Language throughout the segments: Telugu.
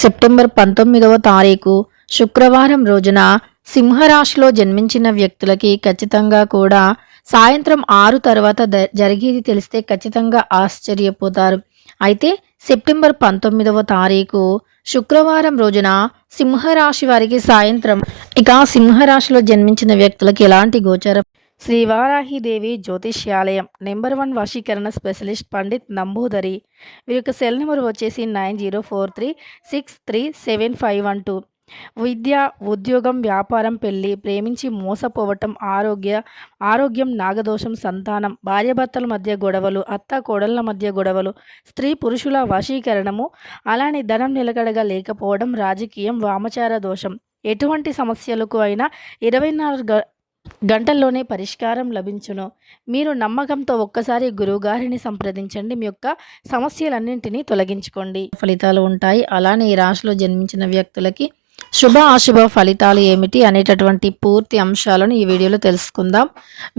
సెప్టెంబర్ 19వ తారీఖు శుక్రవారం రోజున సింహరాశిలో జన్మించిన వ్యక్తులకి ఖచ్చితంగా కూడా సాయంత్రం 6 తర్వాత జరిగేది తెలిస్తే ఖచ్చితంగా ఆశ్చర్యపోతారు. అయితే సెప్టెంబర్ 19వ తారీఖు శుక్రవారం రోజున సింహరాశి వారికి సాయంత్రం సింహరాశిలో జన్మించిన వ్యక్తులకి ఎలాంటి గోచర శ్రీ వారాహిదేవి జ్యోతిష్యాలయం నెంబర్ 1 వశీకరణ స్పెషలిస్ట్ పండిత్ నంబూదరి. వీరి యొక్క సెల్ నెంబర్ వచ్చేసి 9043637512. విద్య, ఉద్యోగం, వ్యాపారం, పెళ్లి, ప్రేమించి మోసపోవటం, ఆరోగ్యం, నాగదోషం, సంతానం, భార్యాభర్తల మధ్య గొడవలు, అత్త కోడళ్ల మధ్య గొడవలు, స్త్రీ పురుషుల వశీకరణము, అలానే ధనం నిలకడగా లేకపోవడం, రాజకీయం, వామచార దోషం, ఎటువంటి సమస్యలకు అయినా 24 గంటల్లోనే పరిష్కారం లభించును. మీరు నమ్మకంతో ఒక్కసారి గురువుగారిని సంప్రదించండి. మీ యొక్క సమస్యలన్నింటినీ తొలగించుకోండి. ఫలితాలు ఉంటాయి. అలానే ఈ రాశిలో జన్మించిన వ్యక్తులకి శుభ అశుభ ఫలితాలు ఏమిటి అనేటటువంటి పూర్తి అంశాలను ఈ వీడియోలో తెలుసుకుందాం.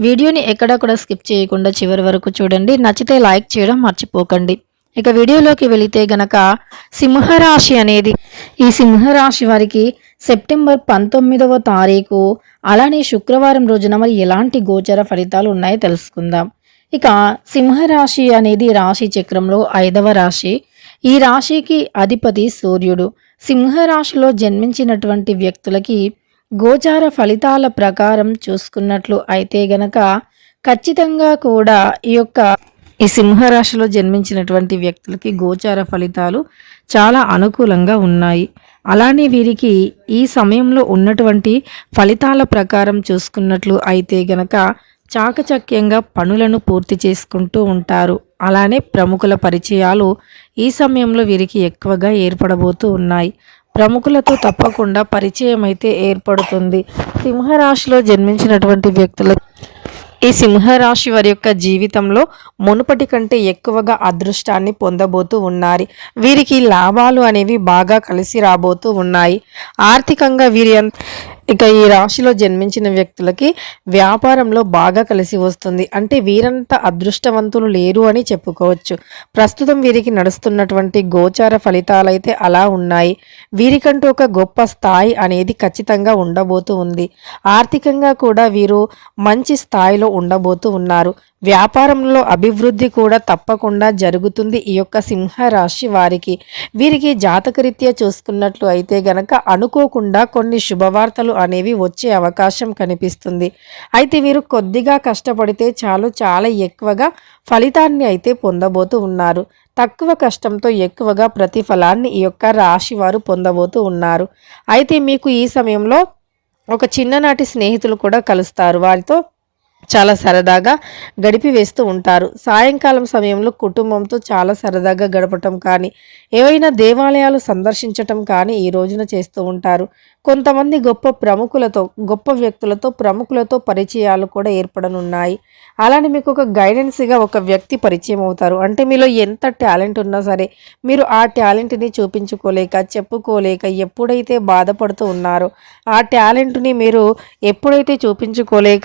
వీడియోని ఎక్కడా కూడా స్కిప్ చేయకుండా చివరి వరకు చూడండి. నచ్చితే లైక్ చేయడం మర్చిపోకండి. ఇక వీడియోలోకి వెళితే గనక సింహరాశి అనేది ఈ సింహరాశి వారికి సెప్టెంబర్ 19వ తారీఖు అలానే శుక్రవారం రోజున మరి ఎలాంటి గోచర ఫలితాలు ఉన్నాయో తెలుసుకుందాం. ఇక సింహరాశి అనేది రాశి చక్రంలో 5వ రాశి. ఈ రాశికి అధిపతి సూర్యుడు. సింహరాశిలో జన్మించినటువంటి వ్యక్తులకి గోచార ఫలితాల ప్రకారం చూసుకున్నట్లు అయితే గనక ఖచ్చితంగా కూడా ఈ సింహరాశిలో జన్మించినటువంటి వ్యక్తులకి గోచార ఫలితాలు చాలా అనుకూలంగా ఉన్నాయి. అలానే వీరికి ఈ సమయంలో ఉన్నటువంటి ఫలితాల ప్రకారం చూసుకున్నట్లు అయితే గనక చాకచక్యంగా పనులను పూర్తి చేసుకుంటూ ఉంటారు. అలానే ప్రముఖుల పరిచయాలు ఈ సమయంలో వీరికి ఎక్కువగా ఏర్పడబోతూ ఉన్నాయి. ప్రముఖులతో తప్పకుండా పరిచయం అయితే ఏర్పడుతుంది. సింహరాశిలో జన్మించినటువంటి వ్యక్తులు ఈ సింహరాశి వారి యొక్క జీవితంలో మునుపటి కంటే ఎక్కువగా అదృష్టాన్ని పొందబోతూ ఉన్నారు. వీరికి లాభాలు అనేవి బాగా కలిసి రాబోతూ ఉన్నాయి. ఆర్థికంగా ఇక ఈ రాశిలో జన్మించిన వ్యక్తులకి వ్యాపారంలో బాగా కలిసి వస్తుంది. అంటే వీరంత అదృష్టవంతులు లేరు అని చెప్పుకోవచ్చు. ప్రస్తుతం వీరికి నడుస్తున్నటువంటి గోచార ఫలితాలైతే అలా ఉన్నాయి. వీరికంటూ ఒక గొప్ప స్థాయి అనేది ఖచ్చితంగా ఉండబోతూ ఉంది. ఆర్థికంగా కూడా వీరు మంచి స్థాయిలో ఉండబోతూ ఉన్నారు. వ్యాపారంలో అభివృద్ధి కూడా తప్పకుండా జరుగుతుంది ఈ యొక్క సింహరాశి వారికి. వీరికి జాతకరీత్యా చూసుకున్నట్లు అయితే గనక అనుకోకుండా కొన్ని శుభవార్తలు అనేవి వచ్చే అవకాశం కనిపిస్తుంది. అయితే వీరు కొద్దిగా కష్టపడితే చాలు, చాలా ఎక్కువగా ఫలితాన్ని అయితే పొందబోతూ ఉన్నారు. తక్కువ కష్టంతో ఎక్కువగా ప్రతిఫలాన్ని ఈ యొక్క రాశి వారు పొందబోతూ ఉన్నారు. అయితే మీకు ఈ సమయంలో ఒక చిన్ననాటి స్నేహితులు కూడా కలుస్తారు. వారితో చాలా సరదాగా గడిపి వేస్తూ ఉంటారు. సాయంకాలం సమయంలో కుటుంబంతో చాలా సరదాగా గడపటం కానీ, ఏవైనా దేవాలయాలు సందర్శించటం కానీ ఈ రోజున చేస్తూ ఉంటారు. కొంతమంది గొప్ప వ్యక్తులతో ప్రముఖులతో పరిచయాలు కూడా ఏర్పడనున్నాయి. అలానే మీకు ఒక గైడెన్స్గా ఒక వ్యక్తి పరిచయం అవుతారు. అంటే మీలో ఎంత టాలెంట్ ఉన్నా సరే మీరు ఆ టాలెంట్ని చూపించుకోలేక, చెప్పుకోలేక ఎప్పుడైతే బాధపడుతూ ఉన్నారో, ఆ టాలెంట్ని మీరు ఎప్పుడైతే చూపించుకోలేక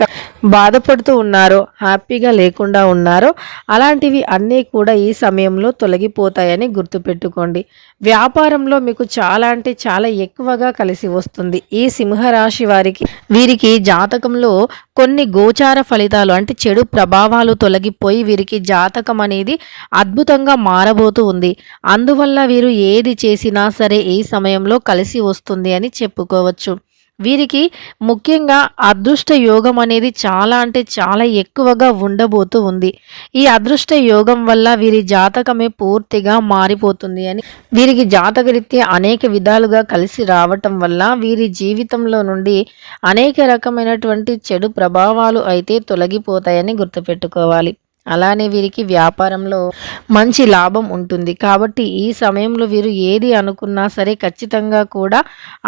బాధపడుతూ ఉన్నారో, హ్యాపీగా లేకుండా ఉన్నారో, అలాంటివి అన్నీ కూడా ఈ సమయంలో తొలగిపోతాయని గుర్తుపెట్టుకోండి. వ్యాపారంలో మీకు చాలా అంటే చాలా ఎక్కువగా కలిసి వస్తుంది. ఈ సింహరాశి వీరికి జాతకంలో కొన్ని గోచార ఫలితాలు అంటే చెడు ప్రభావాలు తొలగిపోయి వీరికి జాతకం అనేది అద్భుతంగా మారబోతూ ఉంది. అందువల్ల వీరు ఏది చేసినా సరే ఈ సమయంలో కలిసి వస్తుంది అని చెప్పుకోవచ్చు. వీరికి ముఖ్యంగా అదృష్ట యోగం అనేది చాలా అంటే చాలా ఎక్కువగా ఉండబోతూ ఉంది. ఈ అదృష్ట యోగం వల్ల వీరి జాతకమే పూర్తిగా మారిపోతుంది అని, వీరికి జాతకరీత్యా అనేక విధాలుగా కలిసి రావటం వల్ల వీరి జీవితంలో నుండి అనేక రకమైనటువంటి చెడు ప్రభావాలు అయితే తొలగిపోతాయని గుర్తుపెట్టుకోవాలి. అలానే వీరికి వ్యాపారంలో మంచి లాభం ఉంటుంది. కాబట్టి ఈ సమయంలో వీరు ఏది అనుకున్నా సరే ఖచ్చితంగా కూడా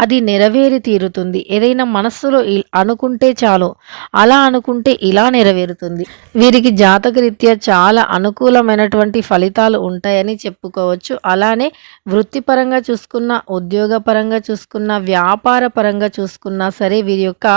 అది నెరవేరి తీరుతుంది. ఏదైనా మనస్సులో అనుకుంటే చాలు, అలా అనుకుంటే ఇలా నెరవేరుతుంది. వీరికి జాతకరీత్యా చాలా అనుకూలమైనటువంటి ఫలితాలు ఉంటాయని చెప్పుకోవచ్చు. అలానే వృత్తిపరంగా చూసుకున్న, ఉద్యోగపరంగా చూసుకున్న, వ్యాపార పరంగా చూసుకున్నా సరే వీరి యొక్క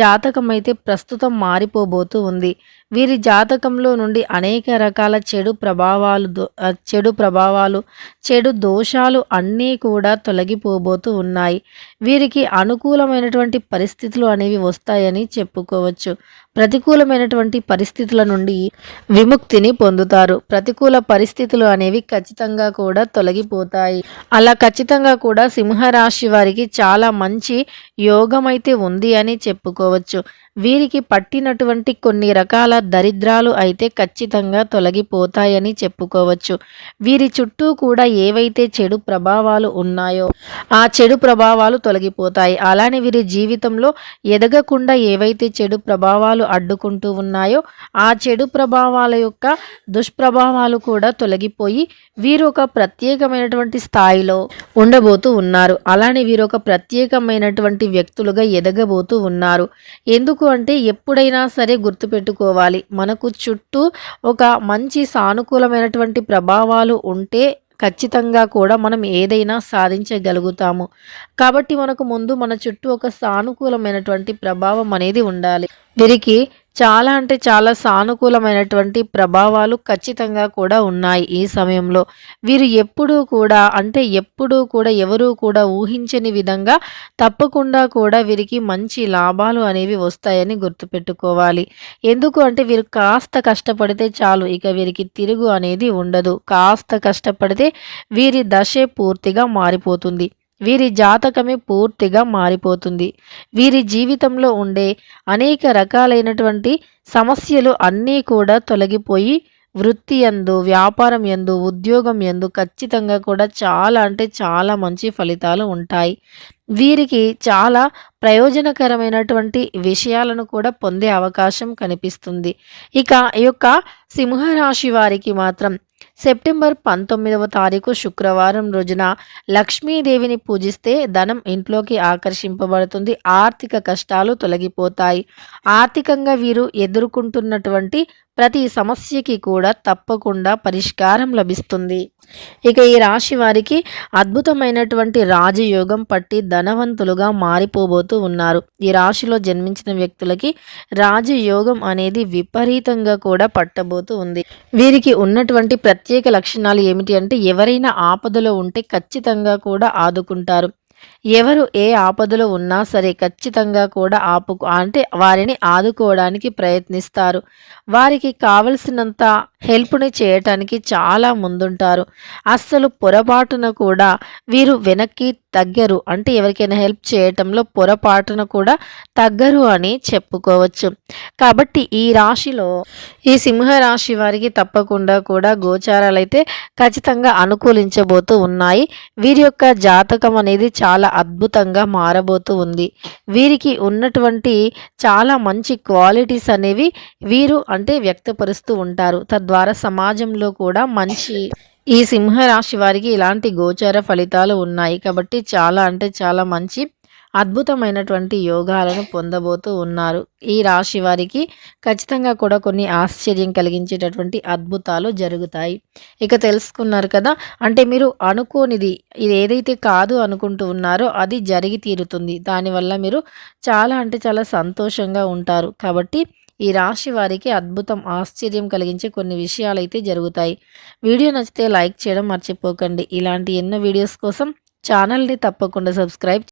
జాతకం అయితే ప్రస్తుతం మారిపోబోతూ ఉంది. వీరి జాతకంలో నుండి అనేక రకాల చెడు ప్రభావాలు, చెడు దోషాలు అన్నీ కూడా తొలగిపోబోతూ ఉన్నాయి. వీరికి అనుకూలమైనటువంటి పరిస్థితులు అనేవి వస్తాయని చెప్పుకోవచ్చు. ప్రతికూలమైనటువంటి పరిస్థితుల నుండి విముక్తిని పొందుతారు. ప్రతికూల పరిస్థితులు అనేవి ఖచ్చితంగా కూడా తొలగిపోతాయి. అలా ఖచ్చితంగా కూడా సింహరాశి వారికి చాలా మంచి యోగమైతే ఉంది అని చెప్పుకోవచ్చు. వీరికి పట్టినటువంటి కొన్ని రకాల దరిద్రాలు అయితే ఖచ్చితంగా తొలగిపోతాయని చెప్పుకోవచ్చు. వీరి చుట్టూ కూడా ఏవైతే చెడు ప్రభావాలు ఉన్నాయో ఆ చెడు ప్రభావాలు తొలగిపోతాయి. అలానే వీరి జీవితంలో ఎదగకుండా ఏవైతే చెడు ప్రభావాలు అడ్డుకుంటూ ఉన్నాయో ఆ చెడు ప్రభావాల యొక్క దుష్ప్రభావాలు కూడా తొలగిపోయి వీరు ఒక ప్రత్యేకమైనటువంటి స్థాయిలో ఉండబోతూ ఉన్నారు. అలానే వీరు ఒక ప్రత్యేకమైనటువంటి వ్యక్తులుగా ఎదగబోతూ ఉన్నారు. ఎందుకు అంటే ఎప్పుడైనా సరే గుర్తుపెట్టుకోవాలి, మనకు చుట్టూ ఒక మంచి సానుకూలమైనటువంటి ప్రభావాలు ఉంటే ఖచ్చితంగా కూడా మనం ఏదైనా సాధించగలుగుతాము. కాబట్టి మనకు ముందు మన చుట్టూ ఒక సానుకూలమైనటువంటి ప్రభావం అనేది ఉండాలి. వీరికి చాలా అంటే చాలా సానుకూలమైనటువంటి ప్రభావాలు ఖచ్చితంగా కూడా ఉన్నాయి. ఈ సమయంలో వీరు ఎప్పుడూ కూడా ఎవరూ కూడా ఊహించని విధంగా తప్పకుండా కూడా వీరికి మంచి లాభాలు అనేవి వస్తాయని గుర్తుపెట్టుకోవాలి. ఎందుకు అంటే వీరు కాస్త కష్టపడితే చాలు, ఇక వీరికి తిరుగు అనేది ఉండదు. కాస్త కష్టపడితే వీరి దశే పూర్తిగా మారిపోతుంది. వీరి జాతకమే పూర్తిగా మారిపోతుంది. వీరి జీవితంలో ఉండే అనేక రకాలైనటువంటి సమస్యలు అన్నీ కూడా తొలగిపోయి వృత్తి యందు, వ్యాపారం యందు, ఉద్యోగం యందు ఖచ్చితంగా కూడా చాలా అంటే చాలా మంచి ఫలితాలు ఉంటాయి. వీరికి చాలా ప్రయోజనకరమైనటువంటి విషయాలను కూడా పొందే అవకాశం కనిపిస్తుంది. ఇక ఈ యొక్క సింహరాశి వారికి మాత్రం సెప్టెంబర్ 19వ తారీఖు శుక్రవారం రోజున లక్ష్మీదేవిని పూజిస్తే ధనం ఇంట్లోకి ఆకర్షింపబడుతుంది. ఆర్థిక కష్టాలు తొలగిపోతాయి. ఆర్థికంగా వీరు ఎదుర్కొంటున్నటువంటి ప్రతి సమస్యకి కూడా తప్పకుండా పరిష్కారం లభిస్తుంది. ఇక ఈ రాశి వారికి అద్భుతమైనటువంటి రాజయోగం పట్టి ధనవంతులుగా మారిపోబోతూ ఉన్నారు. ఈ రాశిలో జన్మించిన వ్యక్తులకి రాజయోగం అనేది విపరీతంగా కూడా పట్టబోతూ ఉంది. వీరికి ఉన్నటువంటి ప్రత్యేక లక్షణాలు ఏమిటి అంటే ఎవరైనా ఆపదలో ఉంటే ఖచ్చితంగా కూడా ఆదుకుంటారు. ఎవరు ఏ ఆపదలో ఉన్నా సరే ఖచ్చితంగా కూడా వారిని ఆదుకోవడానికి ప్రయత్నిస్తారు. వారికి కావలసినంత హెల్ప్‌ని చేయటానికి చాలా ముందుంటారు. అస్సలు పొరపాటున కూడా వీరు వెనక్కి తగ్గరు. అంటే ఎవరికైనా హెల్ప్ చేయటంలో పొరపాటున కూడా తగ్గరు అని చెప్పుకోవచ్చు. కాబట్టి ఈ సింహరాశి వారికి తప్పకుండా కూడా గోచారాలైతే ఖచ్చితంగా అనుకూలించబోతూ ఉన్నాయి. వీరి యొక్క జాతకం అనేది చాలా అద్భుతంగా మారబోతూ ఉంది. వీరికి ఉన్నటువంటి చాలా మంచి క్వాలిటీస్ అనేవి వీరు వ్యక్తపరుస్తూ ఉంటారు. తద్వారా సమాజంలో కూడా ఈ సింహరాశి వారికి ఇలాంటి గోచార ఫలితాలు ఉన్నాయి. కాబట్టి చాలా అంటే చాలా మంచి అద్భుతమైనటువంటి యోగాలను పొందబోతూ ఉన్నారు. ఈ రాశి వారికి ఖచ్చితంగా కూడా కొన్ని ఆశ్చర్యం కలిగించేటటువంటి అద్భుతాలు జరుగుతాయి. ఇక తెలుసుకున్నారు కదా, అంటే మీరు అనుకోనిది ఇది ఏదైతే కాదు అనుకుంటూ ఉన్నారో అది జరిగి తీరుతుంది. దానివల్ల మీరు చాలా అంటే చాలా సంతోషంగా ఉంటారు. కాబట్టి ఈ రాశి వారికి అద్భుతం, ఆశ్చర్యం కలిగించే కొన్ని విషయాలైతే జరుగుతాయి. వీడియో నచ్చితే లైక్ చేయడం మర్చిపోకండి. ఇలాంటి ఎన్నో వీడియోస్ కోసం ఛానల్ని తప్పకుండా సబ్స్క్రైబ్